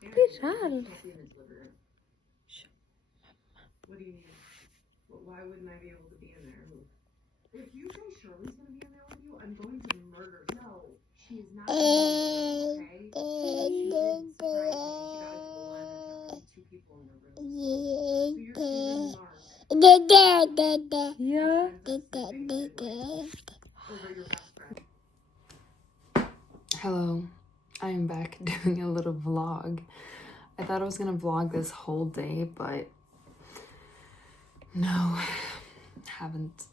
Det är Ralf. What do you mean? Why wouldn't I be able to be in there? If you say Shirley's gonna be in there with you, I'm going to murder. No, she is not. Okay? She didn't surprise me. She got it to one and there were 2 people in the room. So you're giving Mark Ja. over your best friend. Hello, I am back doing a little vlog. I thought I was gonna vlog this whole day, but no, haven't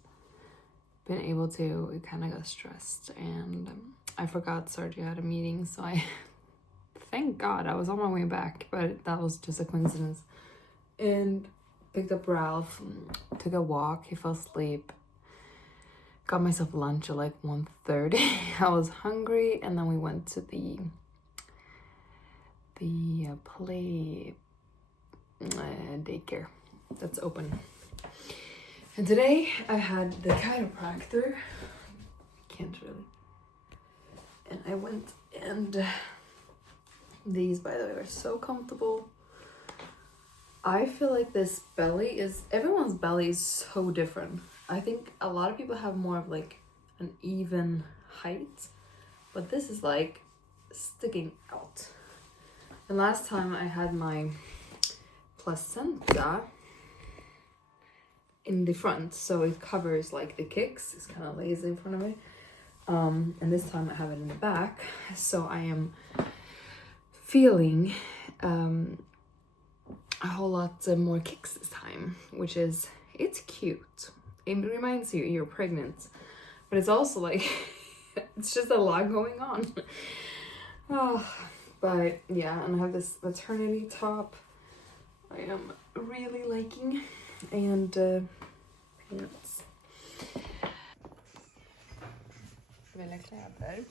been able to. It kind of got stressed and I forgot Sergio had a meeting, so thank God I was on my way back, but that was just a coincidence. And picked up Ralph, took a walk, he fell asleep. Got myself lunch at like 1:30. I was hungry, and then we went to the play daycare that's open. And today I had the chiropractor. Can't really. And I went, and these, by the way, are so comfortable. I feel like this belly everyone's belly is so different. I think a lot of people have more of like an even height, but this is like sticking out. And last time I had my placenta in the front, so it covers like the kicks. It's kind of lays in front of me. And this time I have it in the back, so I am feeling a whole lot more kicks this time, which is, it's cute. It reminds you you're pregnant, but it's also like, it's just a lot going on. Oh, but yeah, and I have this maternity top I am really liking, and pants. Välja kläder.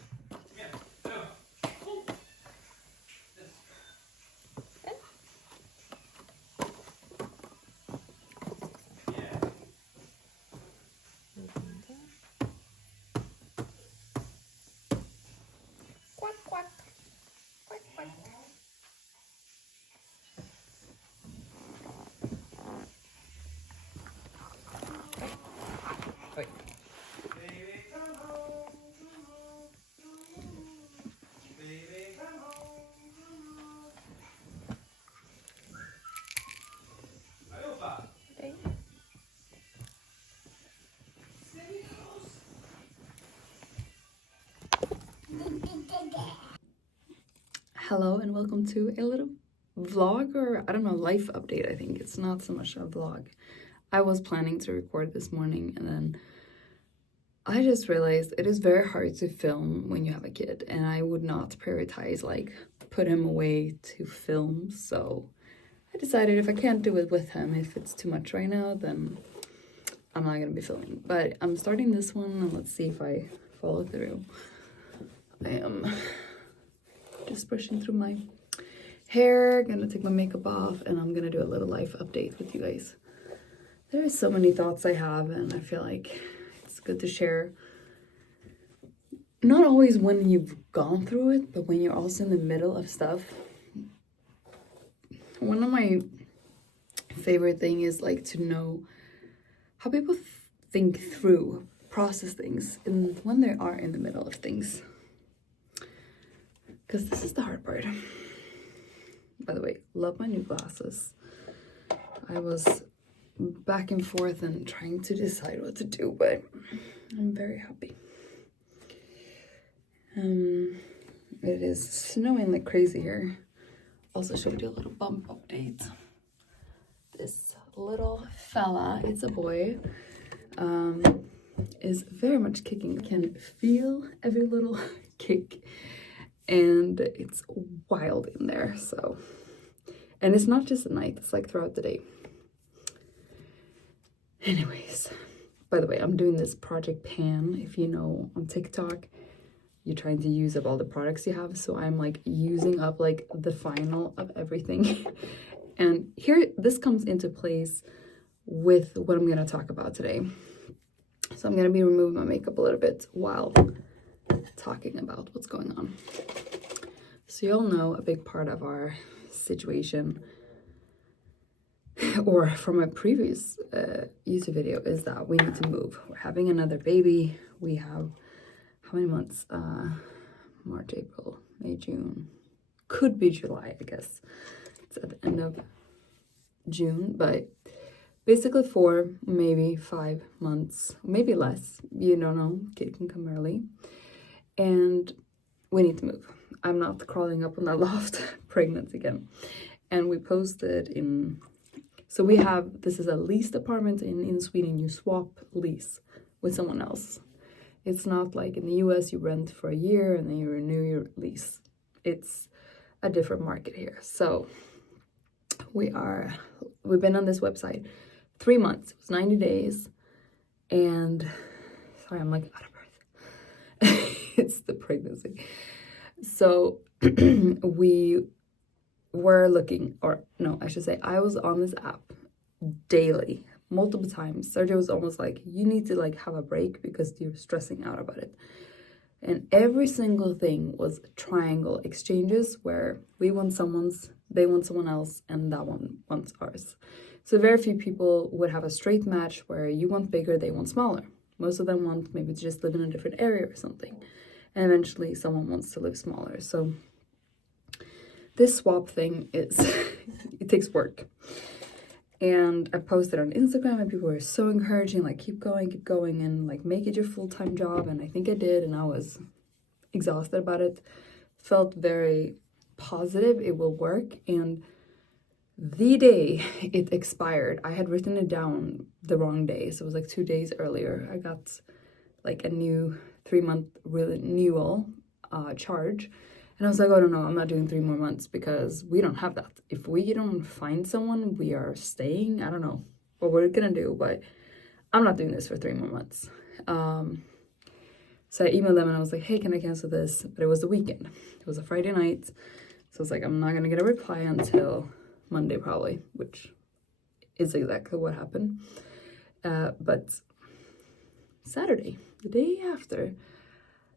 Hello and welcome to a little vlog, or I don't know, life update. I think it's not so much a vlog. I was planning to record this morning, and then I just realized it is very hard to film when you have a kid, and I would not prioritize like put him away to film. So I decided if I can't do it with him, if it's too much right now, then I'm not gonna be filming. But I'm starting this one, and let's see if I follow through. I am just brushing through my hair, gonna take my makeup off, and I'm gonna do a little life update with you guys. There are so many thoughts I have, and I feel like it's good to share. Not always when you've gone through it, but when you're also in the middle of stuff. One of my favorite things is like to know how people think through, process things, and when they are in the middle of things. Because this is the hard part. By the way, love my new glasses. I was back and forth and trying to decide what to do, but I'm very happy. It is snowing like crazy here. Also showed you a little bump update. This little fella, it's a boy, is very much kicking. Can feel every little kick. And it's wild in there, so. And it's not just at night, it's like throughout the day. Anyways, by the way, I'm doing this Project Pan. If you know, on TikTok, you're trying to use up all the products you have. So I'm like using up like the final of everything. And here, this comes into place with what I'm gonna talk about today. So I'm gonna be removing my makeup a little bit while talking about what's going on. So you all know a big part of our situation, or from my previous YouTube video, is that we need to move. We're having another baby. We have, how many months? March, April, May, June. Could be July, I guess. It's at the end of June, but basically 4, maybe 5 months, maybe less. You don't know, kid can come early. And we need to move. I'm not crawling up on that loft pregnant again. And we posted in, so we have, this is a leased apartment in Sweden. You swap lease with someone else. It's not like in the US you rent for a year and then you renew your lease. It's a different market here. So we've been on this website 3 months. It was 90 days. And sorry, I'm like out of breath. It's the pregnancy. So we were looking, or no, I should say I was on this app daily, multiple times. Sergio was almost like, you need to like have a break because you're stressing out about it. And every single thing was triangle exchanges where we want someone's, they want someone else, and that one wants ours. So very few people would have a straight match where you want bigger, they want smaller. Most of them want maybe to just live in a different area or something. And eventually someone wants to live smaller. So this swap thing is, it takes work. And I posted on Instagram and people were so encouraging, like keep going and like make it your full-time job. And I think I did, and I was exhausted about it. Felt very positive it will work. And the day it expired, I had written it down the wrong day. So it was like 2 days earlier. I got like a new 3-month renewal charge. And I was like, oh, no, I'm not doing 3 more months because we don't have that. If we don't find someone, we are staying. I don't know what we're going to do, but I'm not doing this for 3 more months. So I emailed them and I was like, hey, can I cancel this? But it was the weekend. It was a Friday night. So I was like, I'm not going to get a reply until Monday probably, which is exactly what happened. But Saturday, the day after,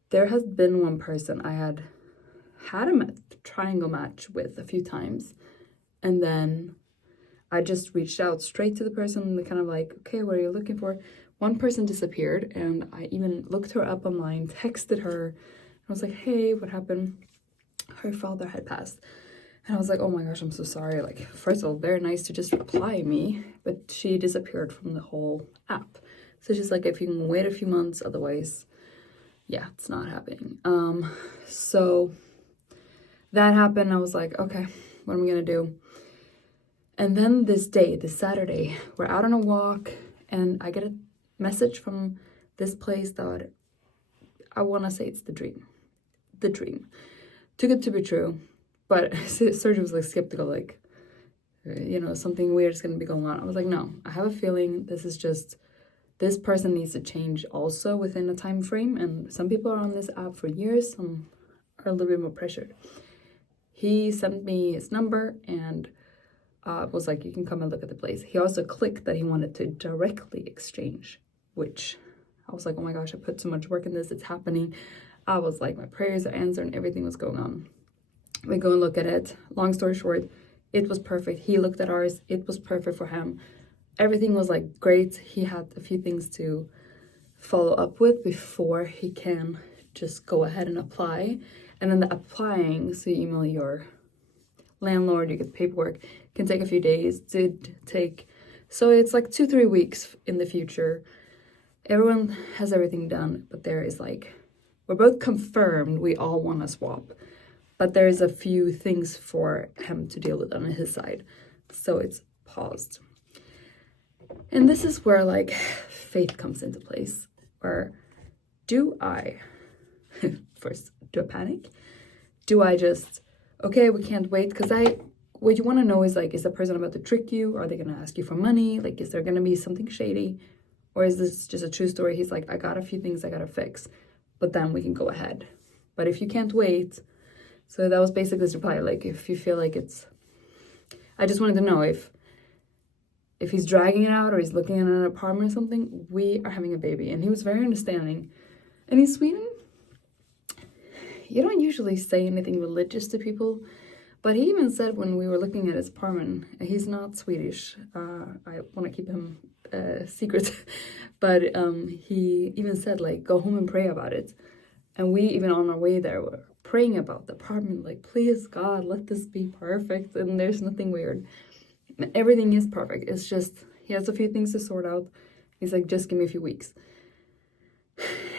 there has been one person I had a triangle match with a few times, and then I just reached out straight to the person, kind of like, okay, what are you looking for? One person disappeared, and I even looked her up online, texted her, and I was like, hey, what happened? Her father had passed. And I was like, oh my gosh, I'm so sorry. Like, first of all, very nice to just reply me, but she disappeared from the whole app. So she's like, if you can wait a few months, otherwise, yeah, it's not happening. So that happened. I was like, okay, what am I gonna do? And then this Saturday, we're out on a walk and I get a message from this place that I want to say it's the dream. Too good to be true. But Sergio was like skeptical, like, something weird is going to be going on. I was like, no, I have a feeling this person needs to change also within a time frame. And some people are on this app for years, some are a little bit more pressured. He sent me his number and was like, you can come and look at the place. He also clicked that he wanted to directly exchange, which I was like, oh my gosh, I put so much work in this. It's happening. I was like, my prayers are answered and everything was going on. We go and look at it. Long story short, it was perfect. He looked at ours. It was perfect for him. Everything was like great. He had a few things to follow up with before he can just go ahead and apply. And then the applying, so you email your landlord, you get paperwork, can take a few days. So it's like 2-3 weeks in the future. Everyone has everything done, but there is like, we're both confirmed we all want to swap. But there's a few things for him to deal with on his side. So it's paused. And this is where like faith comes into place. Or do I panic? Do I just, okay, we can't wait? Because what you want to know is like, is the person about to trick you? Are they going to ask you for money? Like, is there going to be something shady? Or is this just a true story? He's like, I got a few things I got to fix, but then we can go ahead. But if you can't wait, so that was basically his reply. Like, if you feel like I just wanted to know if he's dragging it out or he's looking at an apartment or something, we are having a baby. And he was very understanding. And in Sweden, you don't usually say anything religious to people, but he even said when we were looking at his apartment, he's not Swedish. I want to keep him secret, but he even said like, go home and pray about it. And we even on our way there were praying about the apartment, like, please God, let this be perfect. And there's nothing weird. Everything is perfect. It's just he has a few things to sort out. He's like, just give me a few weeks.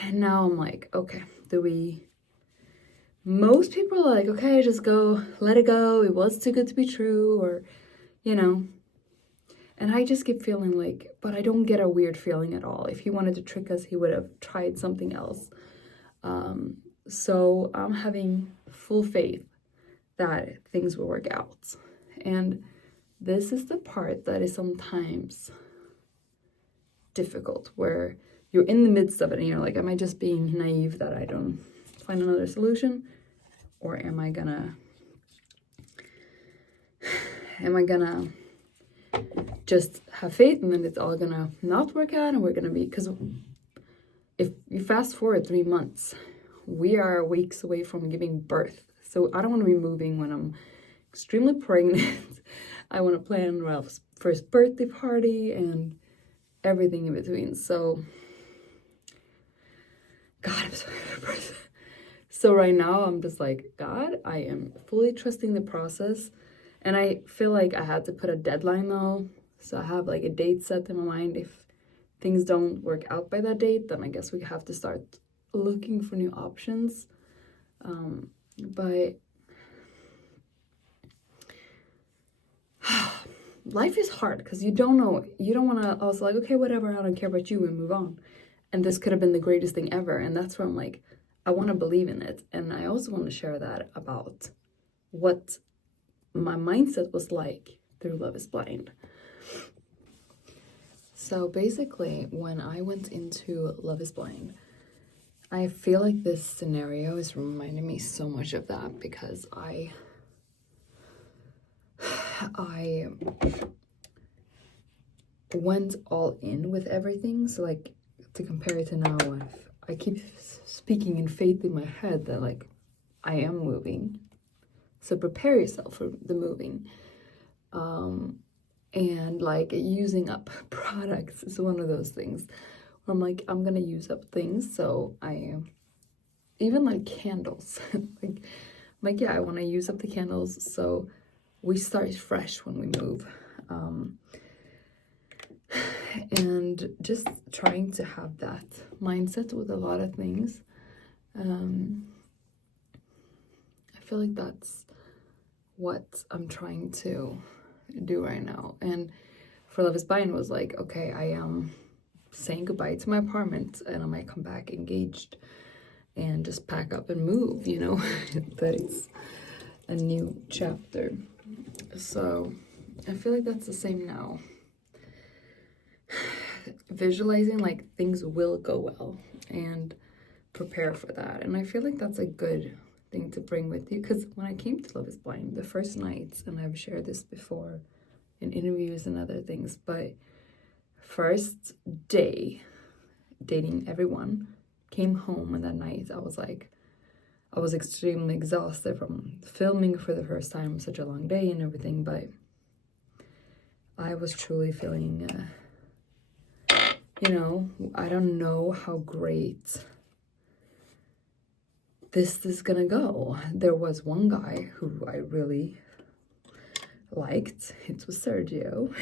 And now I'm like, okay, most people are like, okay, just go, let it go. It was too good to be true, or, you know. And I just keep feeling like, but I don't get a weird feeling at all. If he wanted to trick us, he would have tried something else. So I'm having full faith that things will work out. And this is the part that is sometimes difficult, where you're in the midst of it and you're like, am I just being naive that I don't find another solution? Or am I gonna just have faith and then it's all gonna not work out and we're gonna be, because if you fast forward 3 months, we are weeks away from giving birth. So I don't want to be moving when I'm extremely pregnant. I want to plan Ralph's first birthday party and everything in between. So, God, I'm so out of breath. So right now I'm just like, God, I am fully trusting the process. And I feel like I had to put a deadline though. So I have like a date set in my mind. If things don't work out by that date, then I guess we have to start looking for new options. But life is hard because you don't know. You don't want to also like, okay, whatever, I don't care about you, and move on. And this could have been the greatest thing ever. And that's where I'm like, I want to believe in it. And I also want to share that about what my mindset was like through Love is Blind. So basically, when I went into Love is Blind, I feel like this scenario is reminding me so much of that, because I went all in with everything. So like, to compare it to now, I keep speaking in faith in my head that like I am moving. So prepare yourself for the moving. And like using up products is one of those things where I'm like, I'm gonna use up things. So I even like candles, like yeah, I want to use up the candles. So we start fresh when we move. And just trying to have that mindset with a lot of things. I feel like that's what I'm trying to do right now. And for Love is Blind was like, okay, I am saying goodbye to my apartment and I might come back engaged and just pack up and move, you know. That it's a new chapter. So I feel like that's the same now. Visualizing like things will go well and prepare for that. And I feel like that's a good thing to bring with you, because when I came to Love is Blind, the first nights, and I've shared this before in interviews and other things, but first day dating everyone, came home, and that night I was extremely exhausted from filming for the first time, such a long day and everything, but I was truly feeling you know, I don't know how great this is gonna go. There was one guy who I really liked. It was Sergio.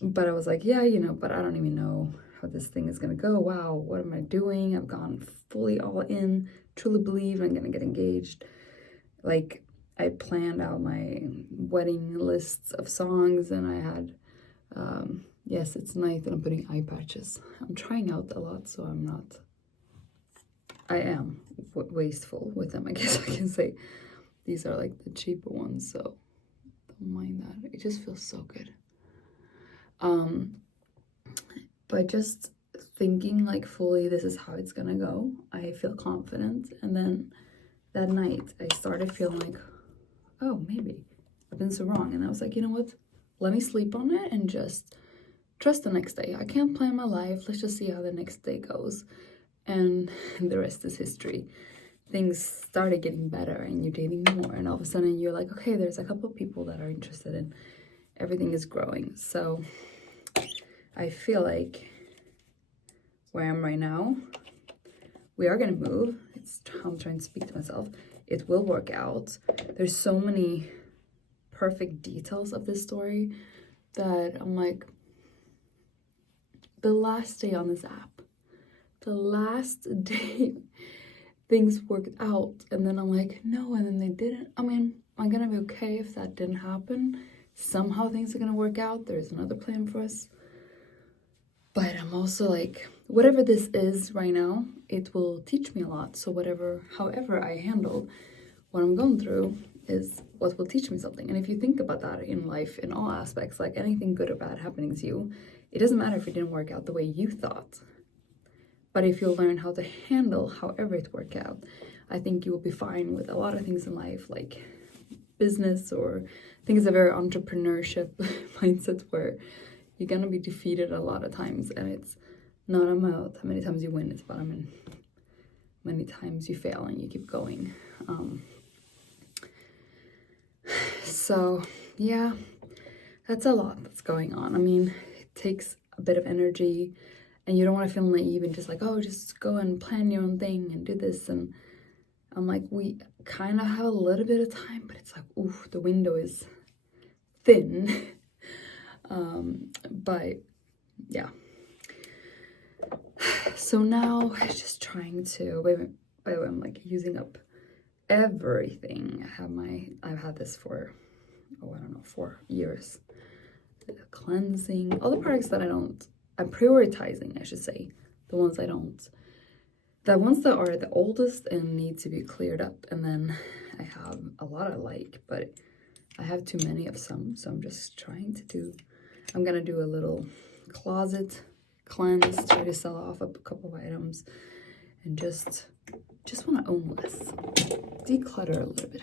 But I was like, yeah, you know, but I don't even know how this thing is gonna go. Wow, what am I doing? I've gone fully all in, truly believe I'm gonna get engaged. Like, I planned out my wedding lists of songs, and I had yes, it's night that I'm putting eye patches. I'm trying out a lot, so I am wasteful with them, I guess I can say. These are like the cheaper ones, so don't mind that. It just feels so good. But just thinking like fully, this is how it's gonna go. I feel confident. And then that night, I started feeling like, oh, maybe I've been so wrong. And I was like, you know what? Let me sleep on it and just trust the next day. I can't plan my life. Let's just see how the next day goes. And the rest is history. things started getting better and you're dating more, and all of a sudden you're like, okay, there's a couple of people that are interested in, everything is growing. So I feel like where I am right now, we are gonna move. It's how I'm trying to speak to myself. It will work out. There's so many perfect details of this story that I'm like, the last day on this app, the last day things worked out, and then I'm like, no, and then they didn't. I mean, I'm gonna be okay if that didn't happen. Somehow things are gonna work out. There's another plan for us. But I'm also like, whatever this is right now, it will teach me a lot. So however I handle what I'm going through is what will teach me something. And if you think about that in life, in all aspects, like anything good or bad happening to you, it doesn't matter if it didn't work out the way you thought. But if you'll learn how to handle however it worked out, I think you will be fine with a lot of things in life, like business, or I think it's a very entrepreneurship mindset where you're gonna be defeated a lot of times, and it's not about how many times you win, it's about how many times you fail and you keep going. So yeah, that's a lot that's going on. I mean, it takes a bit of energy, and you don't want to feel naive and just like, oh, just go and plan your own thing and do this. And I'm like, we kind of have a little bit of time, but it's like, ooh, the window is thin. But yeah. So now I'm just trying to, by the way, I'm like using up everything. I've had this for, I don't know, 4 years. Cleansing, all the products that I'm prioritizing, I should say. The ones I don't, the ones that are the oldest and need to be cleared up. And then I have a lot I like, but I have too many of some. So I'm just trying to I'm gonna do a little closet cleanse, try to sell off a couple of items, and just want to own less, declutter a little bit.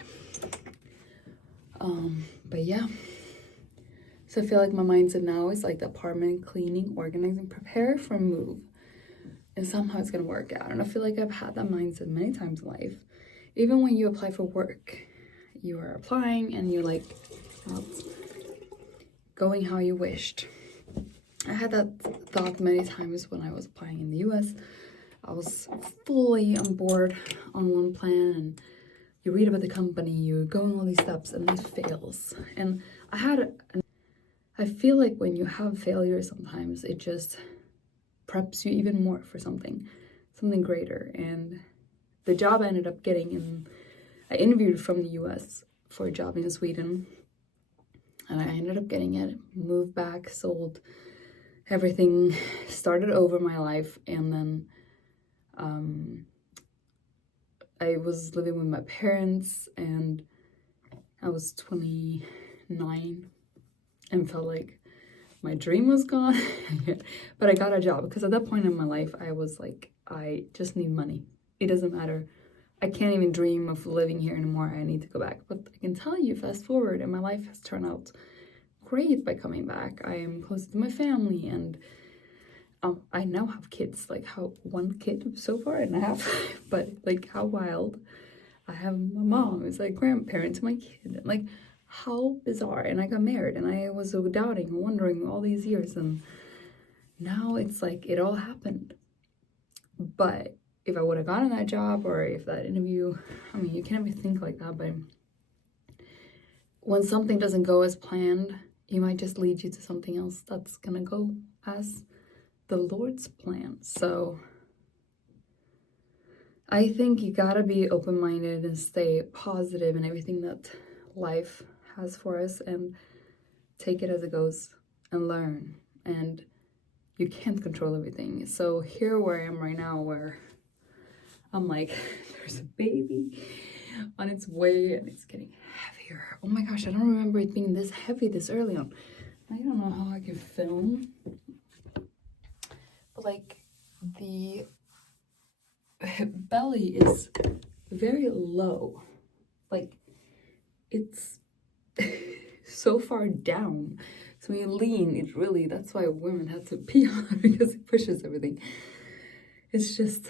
But yeah, so I feel like my mindset now is like the apartment cleaning, organizing, prepare for a move, and somehow it's gonna work out. And I feel like I've had that mindset many times in life. Even when you apply for work, you are applying and you're like not going how you wished. I had that thought many times when I was applying in the US. I was fully on board on one plan, and you read about the company, you're going all these steps, and it fails. And I feel like when you have failure, sometimes it just preps you even more for something greater. And the job I ended up getting, I interviewed from the US for a job in Sweden, and I ended up getting it, moved back, sold everything, started over my life, and then I was living with my parents, and I was 29 and felt like my dream was gone. But I got a job because at that point in my life, I was like, I just need money. It doesn't matter. I can't even dream of living here anymore. I need to go back. But I can tell you, fast forward, and my life has turned out great by coming back. I am close to my family, and I now have kids. Like, how one kid so far and a half, but like how wild. I have my mom is like grandparent to my kid. And like, how bizarre. And I got married, and I was so doubting and wondering all these years, and now it's like it all happened. But if I would have gotten that job, or if that interview, I mean, you can't even think like that, but when something doesn't go as planned, it might just lead you to something else that's gonna go as the Lord's plan. So I think you gotta be open-minded and stay positive in everything that life has for us, and take it as it goes and learn. And you can't control everything. So here where I am right now, where I'm like, there's a baby on its way and it's getting heavier. Oh my gosh, I don't remember it being this heavy this early on. I don't know how I can film, but like the belly is very low. Like it's so far down. So when you lean, it really, that's why women have to pee on it, because it pushes everything. It's just,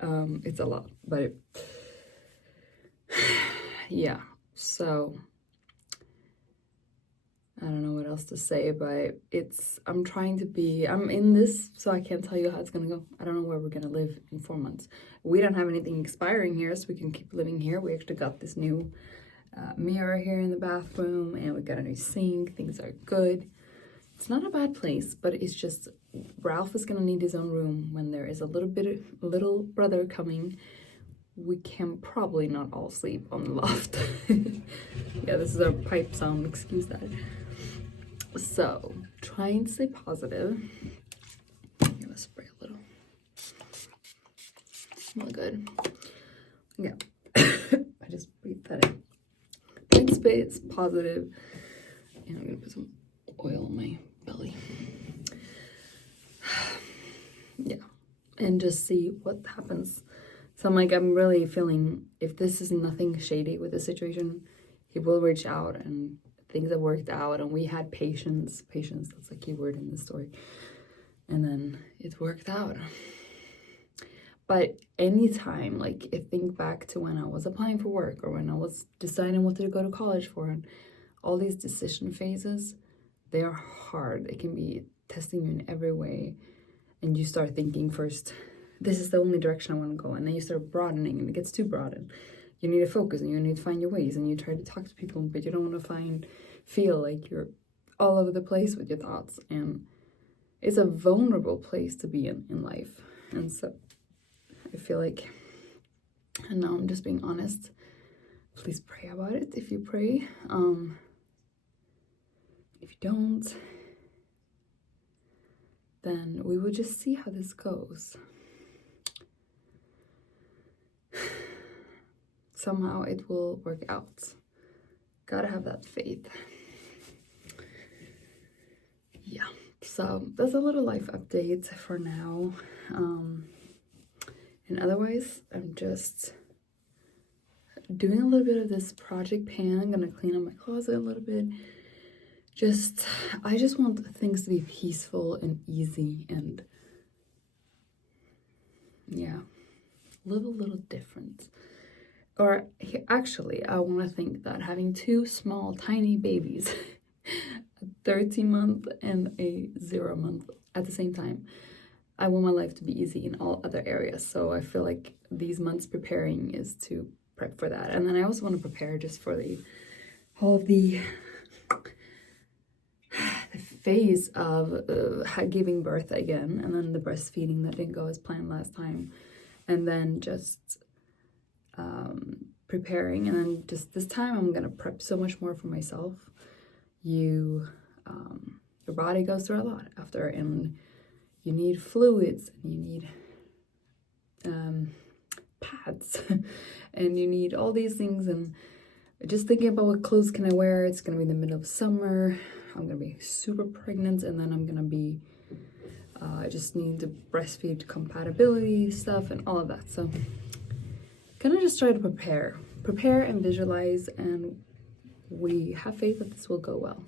it's a lot, but Yeah, so I don't know what else to say, but I'm in this, so I can't tell you how it's gonna go. I don't know where we're gonna live in 4 months. We don't have anything expiring here, so we can keep living here. We actually got this new mirror here in the bathroom, and we got a new sink. Things are good. It's not a bad place, but it's just Ralph is gonna need his own room when there is a little brother coming. We can probably not all sleep on the loft. Yeah, this is our pipe sound, excuse that. So, trying to stay positive. I'm gonna spray a little. Smell good. Yeah. I just breathed that in. Trying to stay positive. And I'm gonna put some oil on my belly. Yeah. And just see what happens. So I'm really feeling if this is nothing shady with the situation, he will reach out and things have worked out and we had patience, that's a key word in this story, and then it worked out. But anytime, like, I think back to when I was applying for work or when I was deciding what to go to college for, and all these decision phases, they are hard. It can be testing you in every way, and you start thinking first, this is the only direction I want to go, and then you start broadening and it gets too broad and you need to focus and you need to find your ways and you try to talk to people, but you don't want to feel like you're all over the place with your thoughts, and it's a vulnerable place to be in life. And so I feel like, and now I'm just being honest, please pray about it if you pray. If you don't, then we will just see how this goes. Somehow it will work out. Gotta have that faith. Yeah, so that's a little life update for now. And otherwise, I'm just doing a little bit of this project pan. I'm gonna clean up my closet a little bit. I just want things to be peaceful and easy and, yeah, live a little different. Or actually, I want to think that having two small, tiny babies, a 13-month and a 0-month at the same time, I want my life to be easy in all other areas. So I feel like these months preparing is to prep for that. And then I also want to prepare just for all of the phase of giving birth again, and then the breastfeeding that didn't go as planned last time, and then just preparing. And then just this time I'm gonna prep so much more for myself. Your body goes through a lot after, and you need fluids and you need pads and you need all these things. And just thinking about what clothes can I wear. It's gonna be the middle of summer. I'm gonna be super pregnant, and then I'm gonna be I just need the breastfeed compatibility stuff and all of that. So gonna just try to prepare and visualize, and we have faith that this will go well.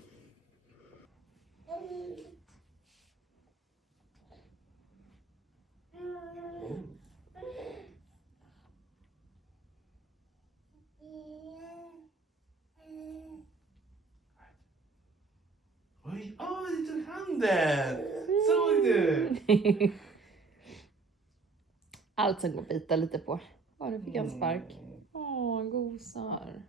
Oj, du tog handen! Såg du? Allt som går att bita lite på. Ja, nu fick jag en spark. Åh, gosar.